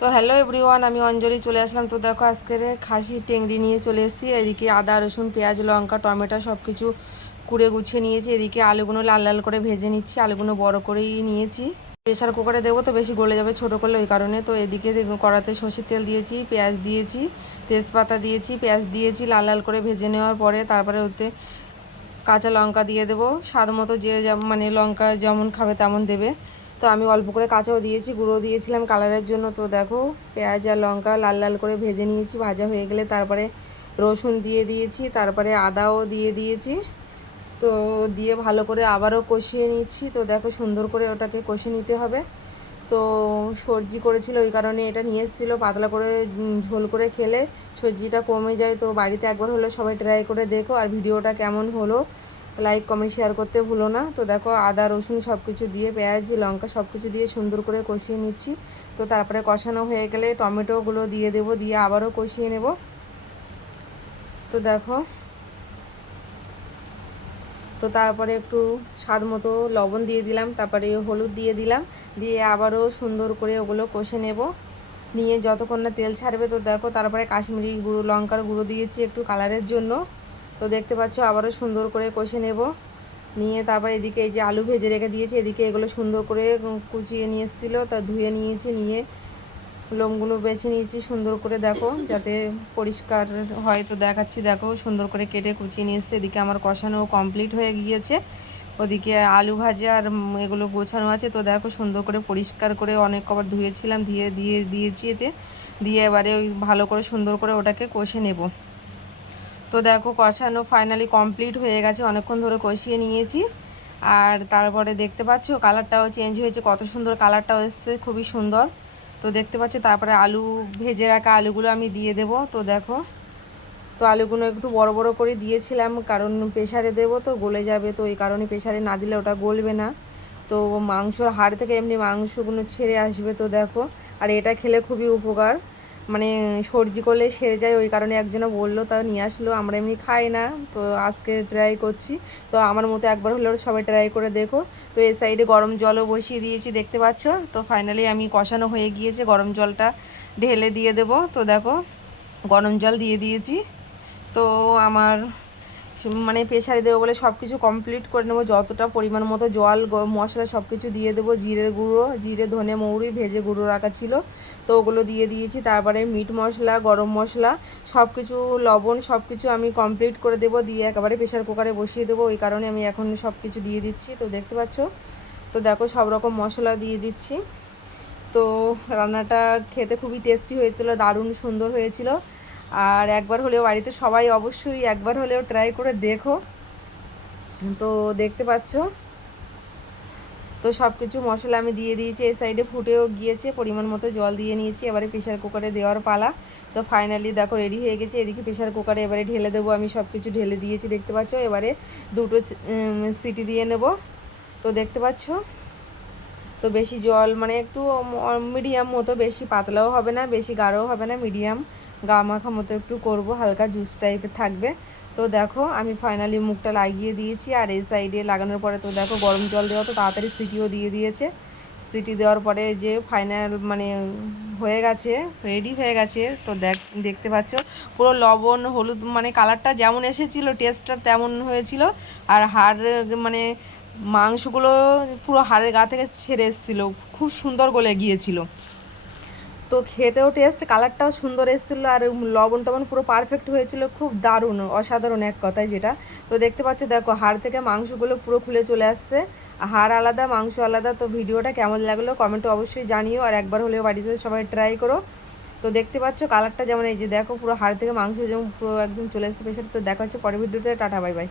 তো hello everyone আমি অঞ্জলি চলে আসলাম। তো দেখো আজকের খাসি টেংরি নিয়ে চলে এসেছি। এদিকে আদা, রসুন, পেঁয়াজ, লঙ্কা, টমেটো সব কিছু কুড়ে গুছিয়ে নিয়েছি। এদিকে আলুগুলো লাল লাল করে ভেজে নিচ্ছি। আলুগুলো বড় করেই নিয়েছি। প্রেশার কুকারে দেবো তো বেশি গলে যাবে ছোটো করলে ওই কারণে। তো এদিকে কড়াতে সর্ষের তেল দিয়েছি, পেঁয়াজ দিয়েছি, তেজপাতা দিয়েছি, পেঁয়াজ দিয়েছি লাল লাল করে ভেজে নেওয়ার পরে তারপরে ওতে কাঁচা লঙ্কা দিয়ে দেবো। স্বাদ মতো যে মানে লঙ্কা যেমন খাবে তেমন দেবে। তো আমি অল্প করে কাঁচাও দিয়েছি গুঁড়ো দিয়েছিলাম কালারের জন্য। তো দেখো, পেঁয়াজ আর লঙ্কা লাল লাল করে ভেজে নিয়েছি, ভাজা হয়ে গেলে তারপরে রসুন দিয়ে দিয়েছি, তারপরে আদাও দিয়ে দিয়েছি। তো দিয়ে ভালো করে আবারও কষিয়ে নিচ্ছি। তো দেখো, সুন্দর করে ওটাকে কষিয়ে নিতে হবে। তো সবজি করেছিল ওই কারণে এটা নিয়ে এসেছিল, পাতলা করে ঝোল করে খেলে সবজিটা কমে যায়। তো বাড়িতে একবার হলে সবাই ট্রাই করে দেখো, আর ভিডিওটা কেমন হলো। লাইক কমেন্ট শেয়ার করতে ভুলো না। তো দেখো, আদা, রসুন সব কিছু দিয়ে, পেঁয়াজ, লঙ্কা সব কিছু দিয়ে সুন্দর করে কষিয়ে নিচ্ছি। তো তারপরে কষানো হয়ে গেলে টমেটোগুলো দিয়ে দেবো, দিয়ে আবারও কষিয়ে নেব। তো দেখো, তো তারপরে একটু স্বাদ মতো লবণ দিয়ে দিলাম, তারপরে হলুদ দিয়ে দিলাম, দিয়ে আবারও সুন্দর করে ওগুলো কষে নেব। নিয়ে যতক্ষণ না তেল ছাড়বে, তো দেখো, তারপরে কাশ্মীরি গুঁড়ো, লঙ্কার গুঁড়ো দিয়েছি একটু কালারের জন্য। তো দেখতে পাচ্ছ, আবারও সুন্দর করে কষে নেব। নিয়ে তারপর এদিকে এই যে আলু ভেজে রেখে দিয়েছি, এদিকে এগুলো সুন্দর করে কুচিয়ে নিয়ে এসেছিল, তা ধুয়ে নিয়েছি, নিয়ে লোমগুলো বেছে নিয়েছি সুন্দর করে, দেখো, যাতে পরিষ্কার হয়। তো দেখাচ্ছি, দেখো, সুন্দর করে কেটে কুচিয়ে নিয়ে এসছে। এদিকে আমার কষানো কমপ্লিট হয়ে গিয়েছে। ওদিকে আলু ভাজা আর এগুলো গোছানো আছে। তো দেখো, সুন্দর করে পরিষ্কার করে অনেক কবার ধুয়েছিলাম, ধুয়ে, দিয়ে, দিয়েছি এতে। দিয়ে এবারে ওই ভালো করে সুন্দর করে ওটাকে কষে নেব। তো দেখো কষানো ফাইনালি কমপ্লিট হয়ে গেছে, অনেকক্ষণ ধরে কষিয়ে নিয়েছি। আর তারপরে দেখতে পাচ্ছ কালারটাও চেঞ্জ হয়েছে, কত সুন্দর কালারটাও এসছে, খুবই সুন্দর। তো দেখতে পাচ্ছ তারপরে আলু ভেজে রাখা আলুগুলো আমি দিয়ে দেব, তো দেখো। তো আলুগুলো একটু বড় বড় করে দিয়েছিলাম, কারণ প্রেশারে দেবো তো, গলে যাবে, তো এই কারণে প্রেশারে না দিলে ওটা গলবে না। তো মাংসর হাড় থেকে এমনি মাংসগুলো ছেড়ে আসবে, তো দেখো। আর এটা খেলে খুবই উপকার। মানে সর্জি করলে সেরে যায়, ওই কারণে একজনে বলল, তা নিয়ে আসলো, আমরা এমনি খাই না। তো আজকে ট্রাই করছি। তো আমার মতো একবার হলে ওরা সবাই ট্রাই করে দেখো। তো এই সাইডে গরম জলও বসিয়ে দিয়েছি, দেখতে পাচ্ছ? তো ফাইনালি আমি কষানো হয়ে গিয়েছে, গরম জলটা ঢেলে দিয়ে দেব। তো দেখো, গরম জল দিয়ে দিয়েছি। তো আমার মানে প্রেশারে দেবো বলে সব কিছু কমপ্লিট করে নেব, যতটা পরিমাণ মতো জল মশলা সব কিছু দিয়ে দেবো, জিরের গুঁড়ো, জিরে, ধনে, মৌরি, ভেজে গুঁড়ো রাখা ছিল। তো ওগুলো দিয়ে দিয়েছি, তারপরে মিট মশলা, গরম মশলা সব কিছু লবণ সব কিছু আমি কমপ্লিট করে দেবো, দিয়ে একেবারে প্রেশার কুকারে বসিয়ে দেবো, ওই কারণে আমি এখন সব কিছু দিয়ে দিচ্ছি। তো দেখতে পাচ্ছ? তো দেখো সব রকম মশলা দিয়ে দিচ্ছি। তো রান্নাটা খেতে খুবই টেস্টি হয়েছিল, দারুণ সুন্দর হয়েছিল। আর একবার হলেও বাড়িতে সবাই অবশ্যই একবার হলেও ট্রাই করে দেখো। তো দেখতে পাচ্ছ? তো সব কিছু মশলা আমি দিয়ে দিয়েছি, এই সাইডে ফুটেও গিয়েছে, পরিমাণ মতো জল দিয়ে নিয়েছি, এবারে প্রেশার কুকারে দেওয়ার পালা। তো ফাইনালি দেখো রেডি হয়ে গেছে, এদিকে প্রেশার কুকারে এবারে ঢেলে দেবো, আমি সব কিছু ঢেলে দিয়েছি, দেখতে পাচ্ছ? এবারে দুটো সিটি দিয়ে নেব। তো দেখতে পাচ্ছ? তো বেশি জল মানে একটু মিডিয়াম মতো, বেশি পাতলাও হবে না, বেশি গাঢ়ও হবে না মিডিয়াম গা মাখা মতো একটু করব, হালকা জুস টাইপের থাকবে। তো দেখো, আমি ফাইনালি মুখটা লাগিয়ে দিয়েছি, আর এই সাইডে লাগানোর পরে তো দেখো গরম জল দেওয়া তো তাড়াতাড়ি সিটিও দিয়ে দিয়েছে। সিটি দেওয়ার পরে যে ফাইনাল মানে হয়ে গেছে রেডি হয়ে গেছে। তো দেখ, দেখতে পাচ্ছ, পুরো লবণ, হলুদ মানে কালারটা যেমন এসেছিল টেস্টটা তেমন হয়েছিল। আর হাড় মানে মাংসগুলো পুরো হাড়ের গা থেকে ছেড়ে এসেছিল, খুব সুন্দর গলে গিয়েছিল। তো খেতেও টেস্ট কালারটাও সুন্দর এসেছিল আর লবণ টবণ পুরো পারফেক্ট হয়েছিল, খুব দারুণ, অসাধারণ এক কথায় যেটা। তো দেখতে পাচ্ছ, দেখো, হাড় থেকে মাংসগুলো পুরো খুলে চলে আসছে। হাড় আলাদা, মাংস আলাদা, তো ভিডিওটা কেমন লাগল কমেন্টে অবশ্যই জানিও আর একবার হলেও বাড়িতে সবাই ট্রাই করো। তো দেখতে পাচ্ছ কালারটা যেমন এই যে দেখো, পুরো হাড় থেকে মাংস যেমন পুরো একদম চলে এসেছে প্রেশার তো দেখা হচ্ছে পরের ভিডিওটা টাটা বাই বাই